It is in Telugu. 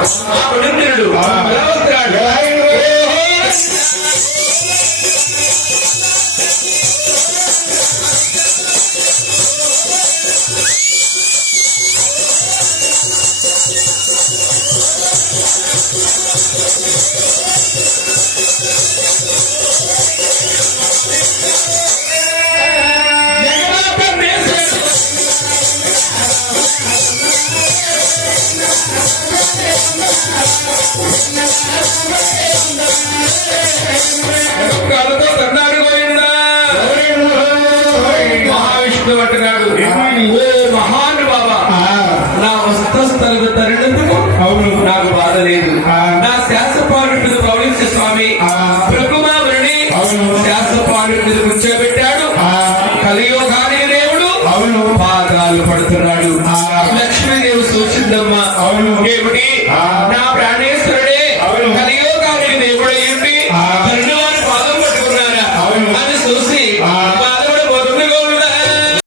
పుణ్యుడు మహావిష్ణువు అంటున్నాడు, ఓ మహాను బాబా, నా వస్త్రస్థలకు తరినందుకు నాకు బాధ లేదు. నా శాస్త్రపాఠుడు ప్రవహించే స్వామి ప్రభుమావరణి శాస్త్రపాఠుడు కూర్చోబెట్టాడు. కలియుగాని దేవుడు పాదాలు పడుతున్నాడు. లక్ష్మీదేవి చూసిందమ్మా,